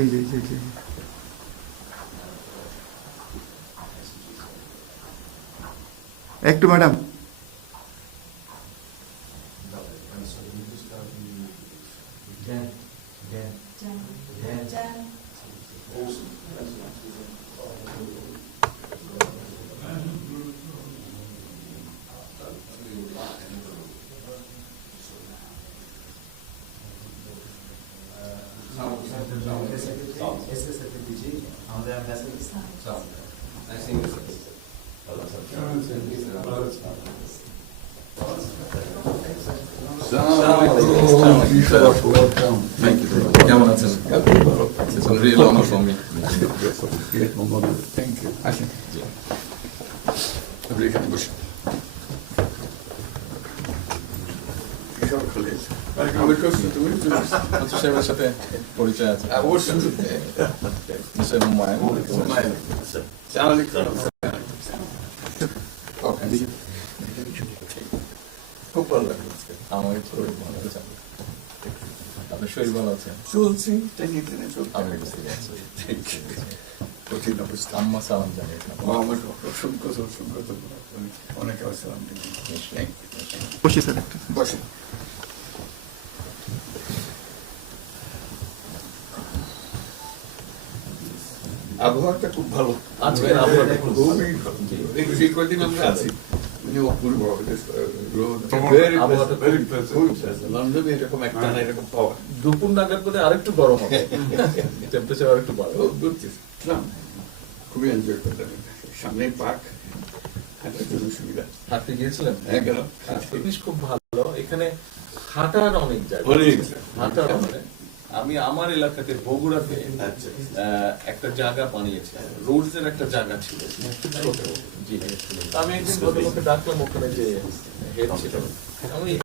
এই যে একটু ম্যাডাম Thank you. কেমন আছেন? It's a real honor for me. Thank you. আসেন। আপনি এখানে বসুন। আচ্ছা, সাহেবের সাথে পরিচয় আছে। মিস্টার হুমায়ুন। খুব ভালো লাগলো আজকে। আমার শরীর ভালো আছে। আপনার শরীর ভালো আছে? চলছি, টেনে চলছি। আমি বুঝতে পারছি। কঠিন অবস্থা। আম্মা সালাম জানিয়েছেন। আমার অসংখ্য অনেক আসসালাম। বসি স্যার একটু বসে আবহাওয়াটা খুব ভালো। আজকের আবহাওয়াটা খুব ভালো। খুবই ভালো। এই কদিন আমরা আছি অপূর্ব লন্ডনে এরকম একটা না এরকম পাওয়া দুপুর নাগাদ করে আরেকটু গরম হবে, টেম্পারেচার আরেকটু বাড়বে। খুবই এনজয় করলাম। সামনে পার্ক, হাঁটার জন্য সুবিধা। হাঁটতে গিয়েছিলেন? হ্যাঁ, গেলাম। জিনিস খুব ভালো, এখানে হাঁটার অনেক জায়গা। হাঁটার অনেক। আমি আমার এলাকাতে বগুড়াতে একটা জায়গা বানিয়েছি, রোডস এর একটা জায়গা ছিল ছোট। জি, আমি একদিন ভদ্রলোককে ডাকলাম, ওখানে যে হেড ছিল, আমি